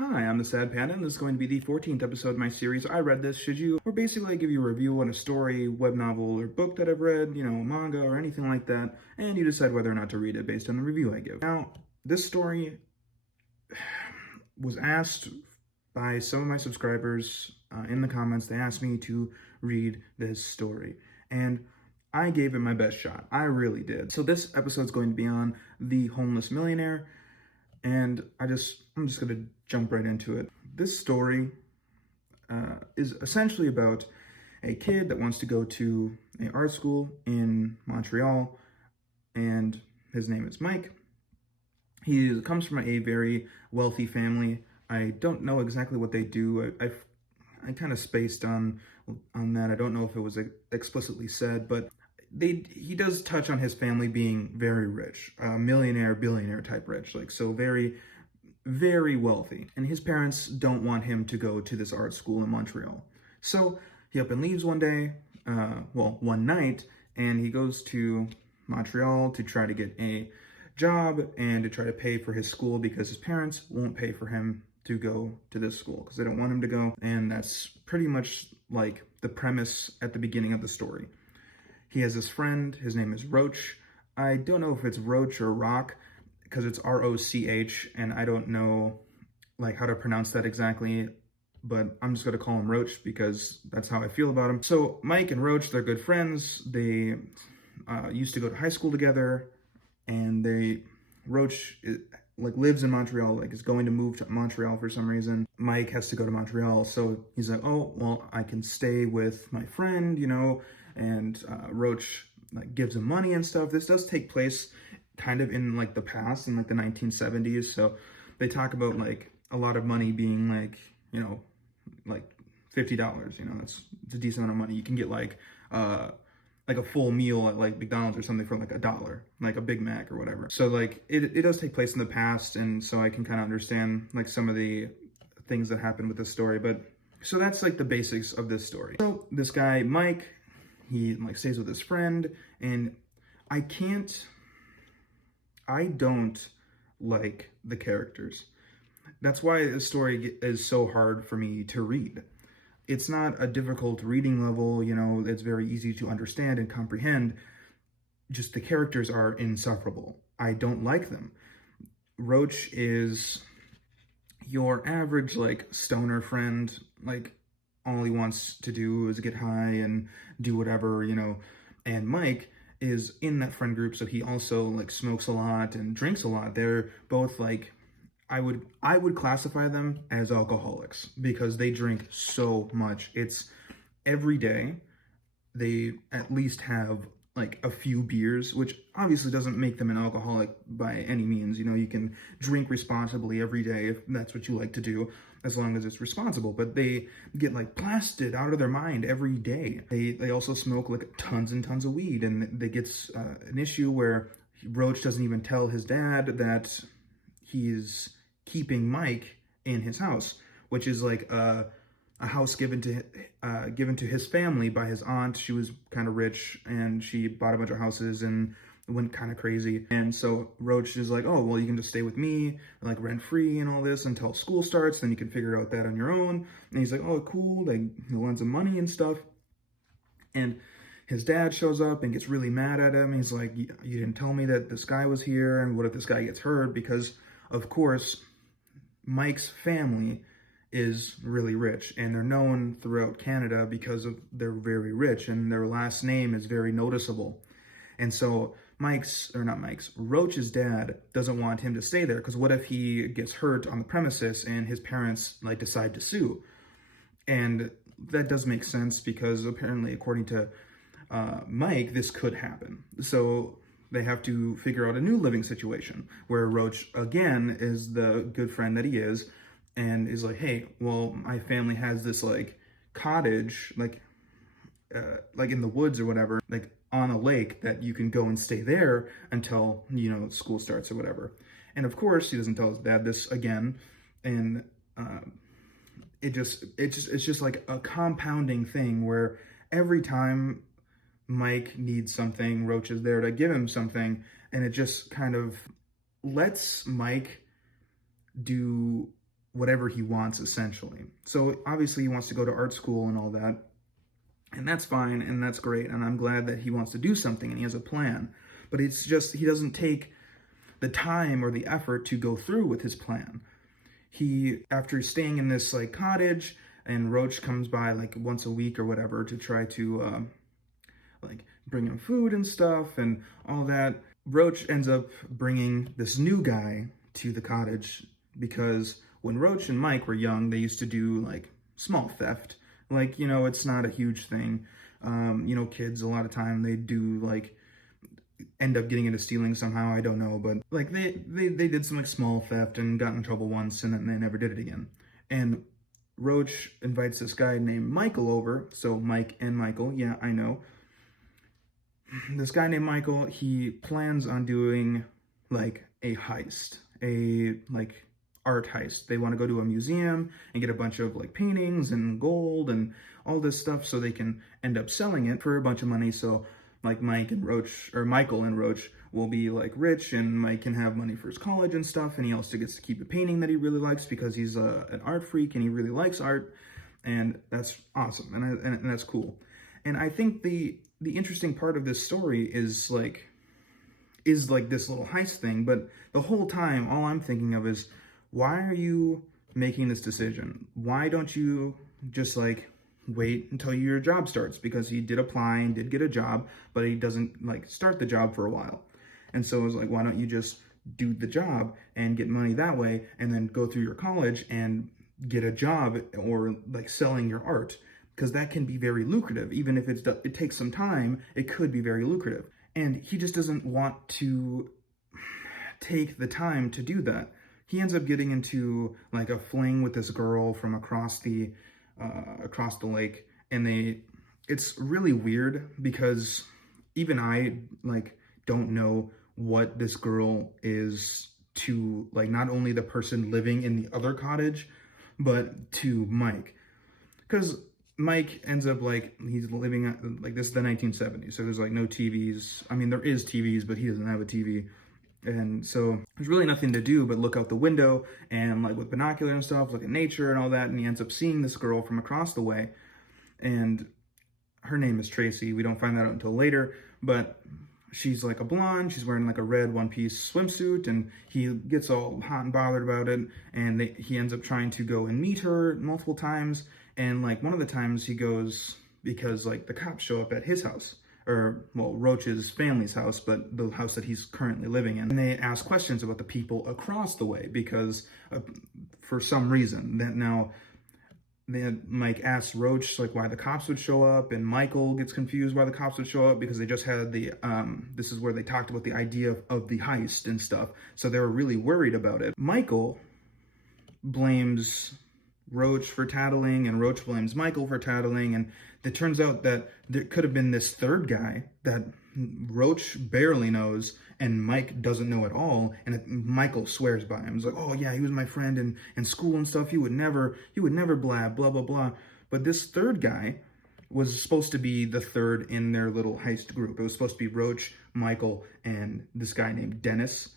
Hi, I'm the Sad Panda, and this is going to be the 14th episode of my series, I Read This, Should You? Where basically I give you a review on a story, web novel, or book that I've read, manga, or anything like that, and you decide whether or not to read it based on the review I give. Now, this story was asked by some of my subscribers in the comments. They asked me to read this story, and I gave it my best shot. I really did. So this episode's going to be on The Homeless Millionaire, and I'm just going to jump right into it. This story is essentially about a kid that wants to go to an art school in Montreal, and his name is Mike. He comes from a very wealthy family. I don't know exactly what they do. I kind of spaced on that. I don't know if it was explicitly said, but he does touch on his family being very rich, millionaire, billionaire type rich, like so very, very wealthy. And his parents don't want him to go to this art school in Montreal. So he up and leaves one day, one night, and he goes to Montreal to try to get a job and to try to pay for his school because his parents won't pay for him to go to this school because they don't want him to go. And that's pretty much like the premise at the beginning of the story. He has this friend, his name is Roach. I don't know if it's Roach or Rock because it's R-O-C-H, and I don't know like how to pronounce that exactly, but I'm just gonna call him Roach because that's how I feel about him. So Mike and Roach, they're good friends. They used to go to high school together, and Roach lives in Montreal, like is going to move to Montreal for some reason. Mike has to go to Montreal, so he's like, oh, well, I can stay with my friend, and Roach gives him money and stuff. This does take place kind of in the past, in the 1970s, so they talk about a lot of money being $50, it's a decent amount of money. You can get a full meal at McDonald's or something for $1, like a Big Mac or whatever. So it does take place in the past, and so I can kind of understand some of the things that happen with this story. But so that's the basics of this story. So this guy Mike, he stays with his friend, and I don't like the characters. That's why this story is so hard for me to read. It's not a difficult reading level, it's very easy to understand and comprehend. Just the characters are insufferable. I don't like them. Roach is your average stoner friend, all he wants to do is get high and do whatever, and Mike is in that friend group, so he also smokes a lot and drinks a lot. They're both I would classify them as alcoholics because they drink so much. It's every day they at least have a few beers, which obviously doesn't make them an alcoholic by any means. You can drink responsibly every day if that's what you like to do, as long as it's responsible. But they get blasted out of their mind every day. They also smoke tons and tons of weed, and they gets an issue where Roach doesn't even tell his dad that he's keeping Mike in his house, which is a house given to his family by his aunt. She was kind of rich, and she bought a bunch of houses and went kind of crazy. And so Roach is like, oh, well, you can just stay with me, rent free and all this until school starts. Then you can figure out that on your own. And he's like, oh, cool. He lends him money and stuff. And his dad shows up and gets really mad at him. He's like, you didn't tell me that this guy was here. And what if this guy gets hurt? Because, of course, Mike's family is really rich, and they're known throughout Canada because they're very rich, and their last name is very noticeable. And so Roach's dad doesn't want him to stay there, because what if he gets hurt on the premises and his parents decide to sue? And that does make sense because apparently, according to Mike, this could happen. So they have to figure out a new living situation where Roach, again, is the good friend that he is, and is like, hey, well, my family has this cottage, in the woods or whatever, on a lake that you can go and stay there until, school starts or whatever. And of course, he doesn't tell his dad this again. And it's just a compounding thing where every time Mike needs something, Roach is there to give him something, and it just kind of lets Mike do whatever he wants, essentially. So obviously he wants to go to art school and all that, and that's fine and that's great, and I'm glad that he wants to do something and he has a plan. But it's just he doesn't take the time or the effort to go through with his plan. He, after staying in this like cottage, and Roach comes by like once a week or whatever to try to like bring him food and stuff and all that. Roach ends up bringing this new guy to the cottage because when Roach and Mike were young, they used to do like small theft. Like, you know, it's not a huge thing. You know, kids a lot of time they do like end up getting into stealing somehow. I don't know, but like they did some like small theft and got in trouble once, and then they never did it again. And Roach invites this guy named Michael over. So Mike and Michael, yeah, I know. This guy named Michael, he plans on doing like a heist, a like art heist. They want to go to a museum and get a bunch of like paintings and gold and all this stuff so they can end up selling it for a bunch of money. So like Mike and Roach, or Michael and Roach, will be like rich, and Mike can have money for his college and stuff, and he also gets to keep a painting that he really likes because he's an art freak and he really likes art, and that's awesome, and that's cool. And I think the interesting part of this story is like this little heist thing, but the whole time all I'm thinking of is, why are you making this decision? Why don't you just like wait until your job starts? Because he did apply and did get a job, but he doesn't like start the job for a while. And so it was like, why don't you just do the job and get money that way, and then go through your college and get a job or like selling your art? Because that can be very lucrative. Even if it takes some time, it could be very lucrative. And he just doesn't want to take the time to do that. He ends up getting into like a fling with this girl from across the lake, and it's really weird because even I like don't know what this girl is to like not only the person living in the other cottage, but to Mike. Because Mike ends up like, he's living like, this is the 1970s, so there's like no TVs. I mean, there is TVs, but he doesn't have a TV. And so there's really nothing to do but look out the window and like with binoculars and stuff, look at nature and all that. And he ends up seeing this girl from across the way, and her name is Tracy. We don't find that out until later, but she's like a blonde. She's wearing like a red one-piece swimsuit, and he gets all hot and bothered about it. And he ends up trying to go and meet her multiple times. And like one of the times he goes because like the cops show up at his house, or well, Roach's family's house, but the house that he's currently living in. And they ask questions about the people across the way because for some reason that now Mike asks Roach like why the cops would show up, and Michael gets confused why the cops would show up because they just had the this is where they talked about the idea of the heist and stuff, so they were really worried about it. Michael blames Roach for tattling, and Roach blames Michael for tattling, and it turns out that there could have been this third guy that Roach barely knows and Mike doesn't know at all, and Michael swears by him. He's like, oh yeah, he was my friend in school and stuff, he would never blab, blah blah blah. But this third guy was supposed to be the third in their little heist group. It was supposed to be Roach, Michael, and this guy named Dennis.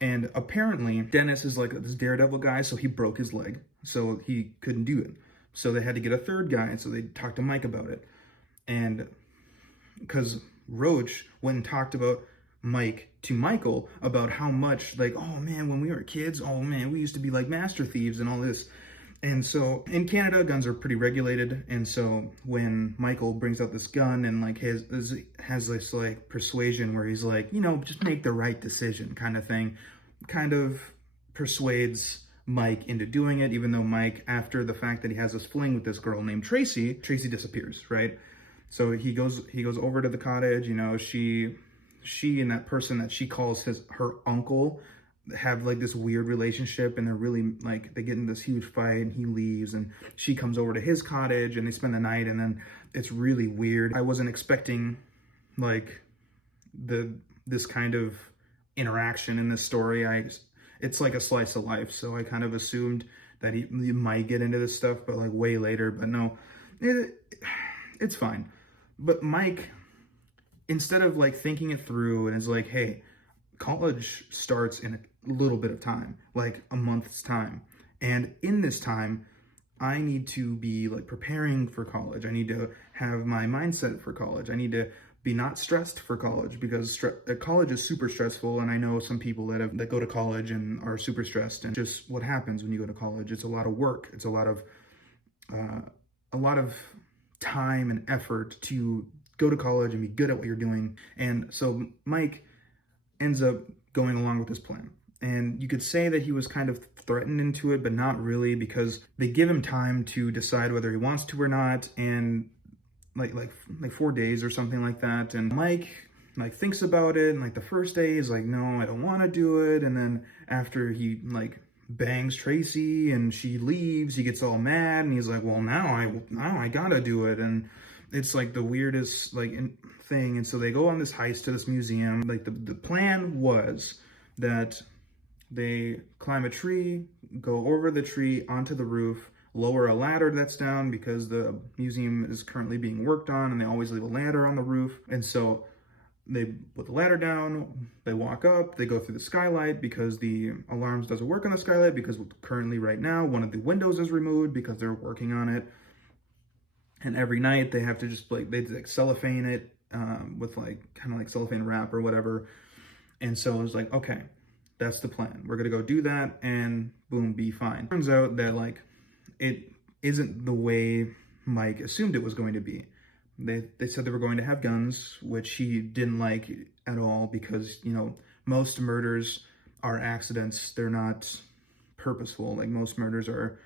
And apparently Dennis is like this daredevil guy, so he broke his leg, so he couldn't do it. So they had to get a third guy, and so they talked to Mike about it. And because Roach went and talked about Mike to Michael about how much like, oh man, when we were kids, oh man, we used to be like master thieves and all this. And so in Canada, guns are pretty regulated. And so when Michael brings out this gun and like has this like persuasion where he's like, you know, just make the right decision kind of thing, kind of persuades Mike into doing it, even though Mike, after the fact that he has this fling with this girl named Tracy disappears, right? So he goes over to the cottage, you know, she and that person that she calls her uncle have like this weird relationship, and they're really like, they get in this huge fight, and he leaves and she comes over to his cottage and they spend the night, and then it's really weird. I wasn't expecting like this kind of interaction in this story. It's like a slice of life, so I kind of assumed that he might get into this stuff, but like way later. But no, it's fine. But Mike, instead of like thinking it through and is like, hey, college starts in a little bit of time, like a month's time, And in this time, I need to be like preparing for college. I need to have my mindset for college. I need to be not stressed for college because college is super stressful. And I know some people that go to college and are super stressed. And just what happens when you go to college, it's a lot of work. It's uh, a lot of time and effort to go to college and be good at what you're doing. And so Mike ends up going along with this plan. And you could say that he was kind of threatened into it, but not really, because they give him time to decide whether he wants to or not, and like 4 days or something like that. And Mike like thinks about it, and like the first day is like, no, I don't want to do it. And then after he like bangs Tracy and she leaves, he gets all mad and he's like, well, now I gotta do it. And it's like the weirdest thing. And so they go on this heist to this museum. Like the plan was that they climb a tree, go over the tree onto the roof, lower a ladder that's down because the museum is currently being worked on, and they always leave a ladder on the roof. And so they put the ladder down, they walk up, they go through the skylight because the alarms doesn't work on the skylight because currently right now one of the windows is removed because they're working on it. And every night they have to just they like cellophane it with like kind of like cellophane wrap or whatever. And so it's like, okay, that's the plan. We're gonna go do that and boom, be fine. Turns out that like it isn't the way Mike assumed it was going to be. They said they were going to have guns, which he didn't like at all because, you know, most murders are accidents. They're not purposeful. Like most murders are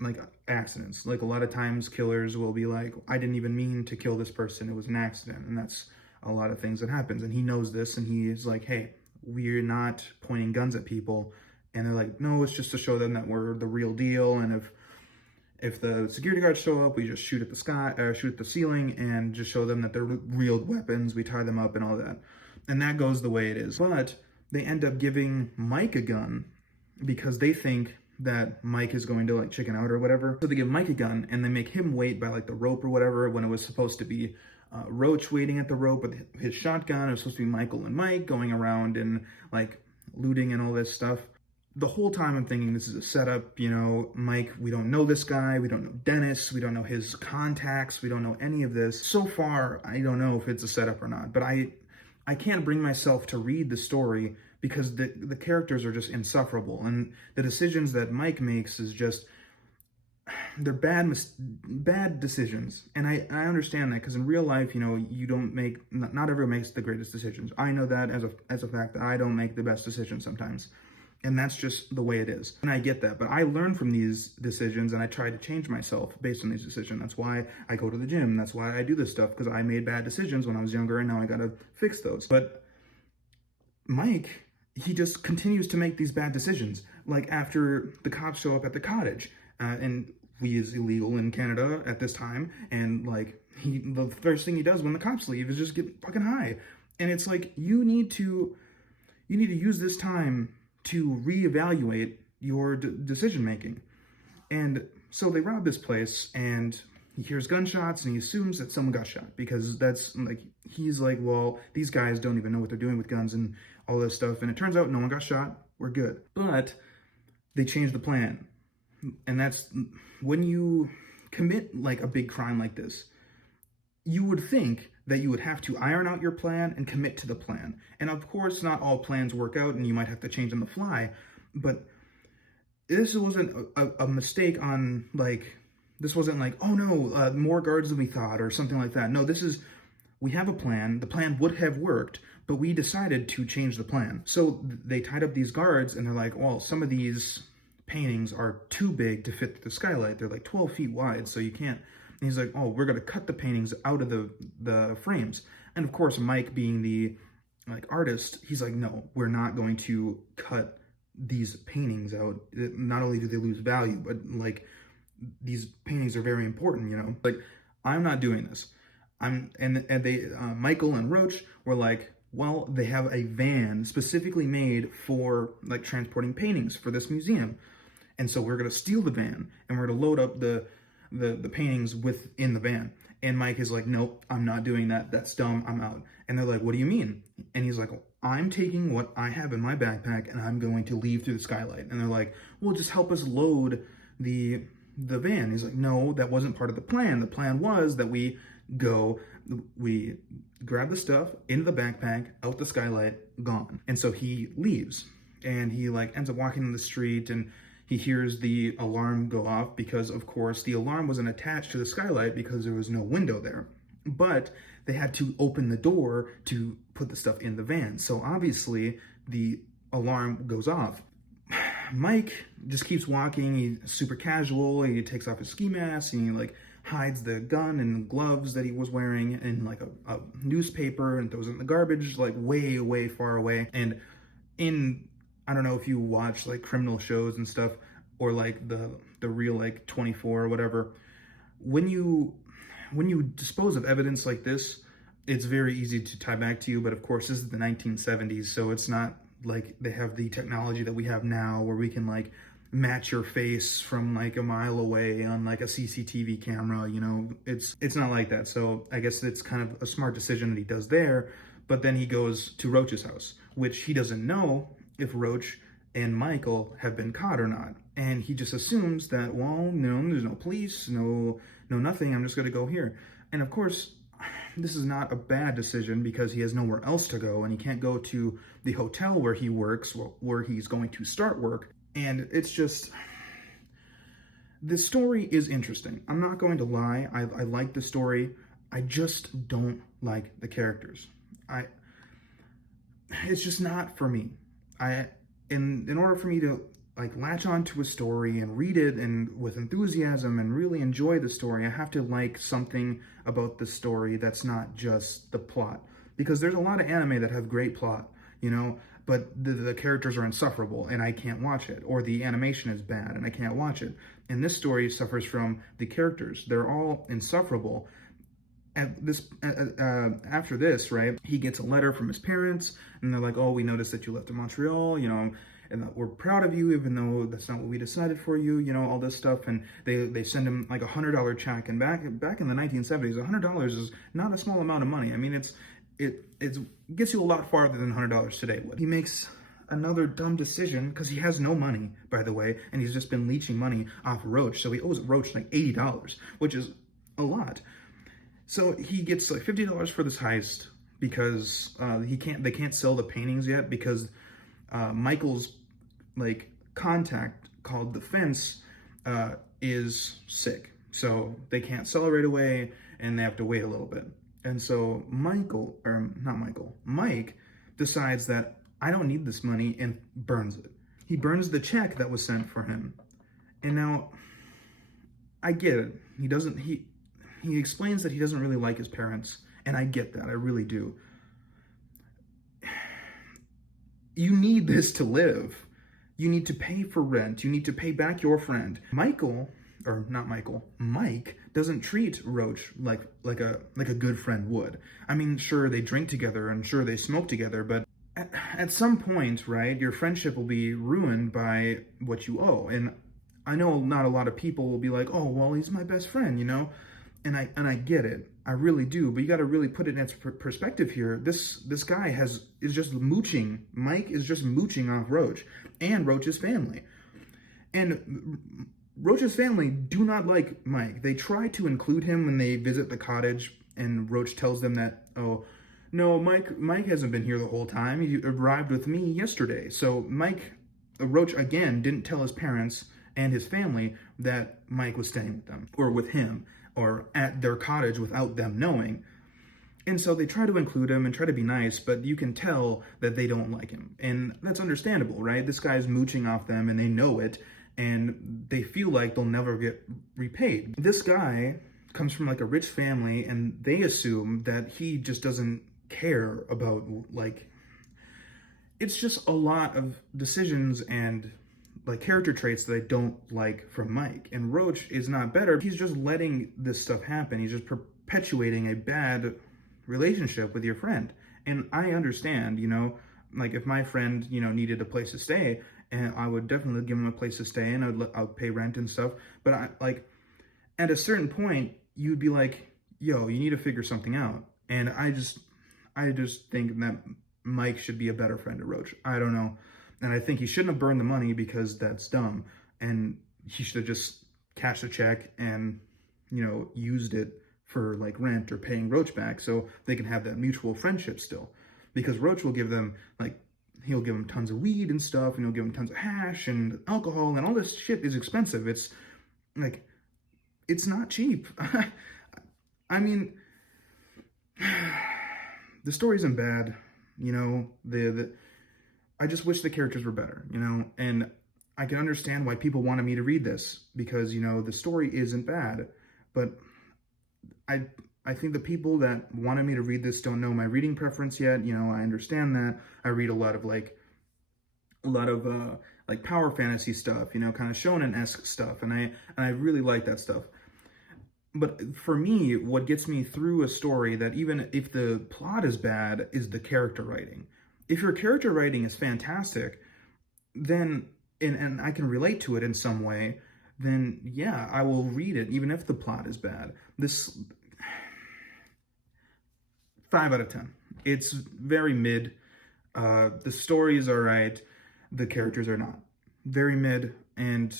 like accidents. Like a lot of times killers will be like, I didn't even mean to kill this person. It was an accident. And that's a lot of things that happens. And he knows this, and he is like, hey, we're not pointing guns at people. And they're like, no, it's just to show them that we're the real deal. And if the security guards show up, we just shoot at the sky, shoot at the ceiling, and just show them that they're real weapons. We tie them up and all that. And that goes the way it is. But they end up giving Mike a gun because they think that Mike is going to like chicken out or whatever. So they give Mike a gun and they make him wait by like the rope or whatever, when it was supposed to be Roach waiting at the rope with his shotgun. It was supposed to be Michael and Mike going around and like looting and all this stuff. The whole time I'm thinking this is a setup, you know, Mike, we don't know this guy, we don't know Dennis, we don't know his contacts, we don't know any of this. So far, I don't know if it's a setup or not, but I can't bring myself to read the story because the characters are just insufferable, and the decisions that Mike makes is just, they're bad decisions. And I understand that because in real life, you know, you don't make, not everyone makes the greatest decisions. I know that as a fact that I don't make the best decisions sometimes. And that's just the way it is. And I get that. But I learn from these decisions and I try to change myself based on these decisions. That's why I go to the gym. That's why I do this stuff, because I made bad decisions when I was younger and now I gotta fix those. But Mike, he just continues to make these bad decisions. Like after the cops show up at the cottage, and weed is illegal in Canada at this time, and like the first thing he does when the cops leave is just get fucking high. And it's like, you need to use this time to reevaluate your decision making. And so they rob this place and he hears gunshots and he assumes that someone got shot because that's like, he's like, well, these guys don't even know what they're doing with guns and all this stuff. And it turns out no one got shot. We're good. But they changed the plan. And that's when you commit like a big crime like this, you would think that you would have to iron out your plan and commit to the plan. And of course, not all plans work out and you might have to change on the fly, but this wasn't a mistake on like, this wasn't like, oh no, more guards than we thought or something like that. No, we have a plan. The plan would have worked, but we decided to change the plan. So they tied up these guards and they're like, well, some of these paintings are too big to fit the skylight. They're like 12 feet wide, so you can't. And he's like, oh, we're going to cut the paintings out of the frames. And of course, Mike being the like artist, he's like, no, we're not going to cut these paintings out. Not only do they lose value, but like these paintings are very important, you know? Like, I'm not doing this. And they, Michael and Roach were like, well, they have a van specifically made for like transporting paintings for this museum. And so we're going to steal the van and we're going to load up the paintings within the van. And Mike is like, nope, I'm not doing that. That's dumb. I'm out. And they're like, what do you mean? And he's like, I'm taking what I have in my backpack and I'm going to leave through the skylight. And they're like, well, just help us load the van. He's like, no, that wasn't part of the plan. The plan was that we grab the stuff into the backpack, out the skylight, gone. And so he leaves and he like ends up walking in the street and he hears the alarm go off because of course the alarm wasn't attached to the skylight because there was no window there. But they had to open the door to put the stuff in the van. So obviously the alarm goes off. Mike just keeps walking. He's super casual. He takes off his ski mask and he like hides the gun and gloves that he was wearing in like a newspaper and throws it in the garbage, like way, way far away. And I don't know if you watch like criminal shows and stuff or like the real like 24 or whatever, when you dispose of evidence like this, it's very easy to tie back to you. But of course, this is the 1970s, so it's not like they have the technology that we have now where we can like match your face from like a mile away on like a CCTV camera. You know, it's not like that. So I guess it's kind of a smart decision that he does there. But then he goes to Roach's house, which he doesn't know if Roach and Michael have been caught or not. And he just assumes that, well, no, there's no police, no nothing, I'm just gonna go here. And of course, this is not a bad decision because he has nowhere else to go and he can't go to the hotel where he works, where he's going to start work. And it's just, this story is interesting. I'm not going to lie, I like the story. I just don't like the characters. It's just not for me. In order for me to like latch onto a story and read it and with enthusiasm and really enjoy the story, I have to like something about the story that's not just the plot. Because there's a lot of anime that have great plot, you know, but the characters are insufferable and I can't watch it, or the animation is bad and I can't watch it. And this story suffers from the characters. They're all insufferable. After this, right, he gets a letter from his parents and they're like, oh, we noticed that you left in Montreal, you know, and that we're proud of you, even though that's not what we decided for you, you know, all this stuff. And they send him like $100 check. And back in the 1970s, $100 is not a small amount of money. I mean, it gets you a lot farther than $100 today would. He makes another dumb decision because he has no money, by the way, and he's just been leeching money off Roach. So he owes Roach like $80, which is a lot. So he gets like $50 for this heist because they can't sell the paintings yet because Michael's like contact called the Fence is sick. So they can't sell it right away and they have to wait a little bit. And so Mike decides that I don't need this money and burns it. He burns the check that was sent for him. And now I get it. He explains that he doesn't really like his parents, and I get that, I really do. You need this to live. You need to pay for rent. You need to pay back your friend. Mike doesn't treat Roach like a good friend would. I mean, sure, they drink together and sure, they smoke together, but at some point, right, your friendship will be ruined by what you owe. And I know not a lot of people will be like, oh, well, he's my best friend, you know? And I get it, I really do, but you got to really put it in its perspective here. This guy is just mooching. Mike is just mooching off Roach and Roach's family, and Roach's family do not like Mike. They try to include him when they visit the cottage, and Roach tells them that, oh, no, Mike hasn't been here the whole time. He arrived with me yesterday. So Roach again didn't tell his parents and his family that Mike was staying with them or with him, or at their cottage without them knowing. And so they try to include him and try to be nice, but you can tell that they don't like him. And that's understandable, right? This guy's mooching off them and they know it, and they feel like they'll never get repaid. This guy comes from like a rich family, and they assume that he just doesn't care about, like, it's just a lot of decisions and like character traits that I don't like from Mike. And Roach is not better. He's just letting this stuff happen. He's just perpetuating a bad relationship with your friend. And I understand, you know, like if my friend, you know, needed a place to stay, and I would definitely give him a place to stay and I'd pay rent and stuff. But I like at a certain point, you'd be like, yo, you need to figure something out. And I just think that Mike should be a better friend to Roach. I don't know. And I think he shouldn't have burned the money because that's dumb. And he should have just cashed a check and, used it for like rent or paying Roach back so they can have that mutual friendship still. Because Roach will give them, like, he'll give them tons of weed and stuff, and he'll give them tons of hash and alcohol, and all this shit is expensive. It's like, it's not cheap. I mean, the story isn't bad, I just wish the characters were better, and I can understand why people wanted me to read this because, the story isn't bad, but I think the people that wanted me to read this don't know my reading preference yet. I understand that. I read a lot of power fantasy stuff, kind of shonen-esque stuff, and I really like that stuff. But for me, what gets me through a story, that even if the plot is bad, is the character writing. If your character writing is fantastic, then and I can relate to it in some way, then yeah, I will read it even if the plot is bad. This 5 out of 10. It's very mid. The story is all right. The characters are not. Very mid. And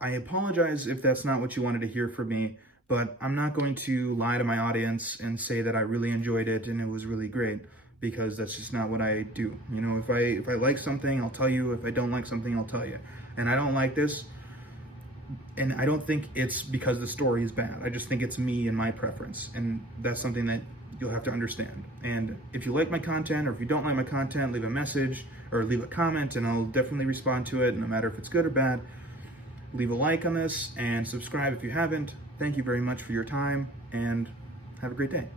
I apologize if that's not what you wanted to hear from me, but I'm not going to lie to my audience and say that I really enjoyed it and it was really great, because that's just not what I do. If I like something, I'll tell you. If I don't like something, I'll tell you. And I don't like this, and I don't think it's because the story is bad. I just think it's me and my preference, and that's something that you'll have to understand. And if you like my content, or if you don't like my content, leave a message or leave a comment, and I'll definitely respond to it, no matter if it's good or bad. Leave a like on this and subscribe if you haven't. Thank you very much for your time, and have a great day.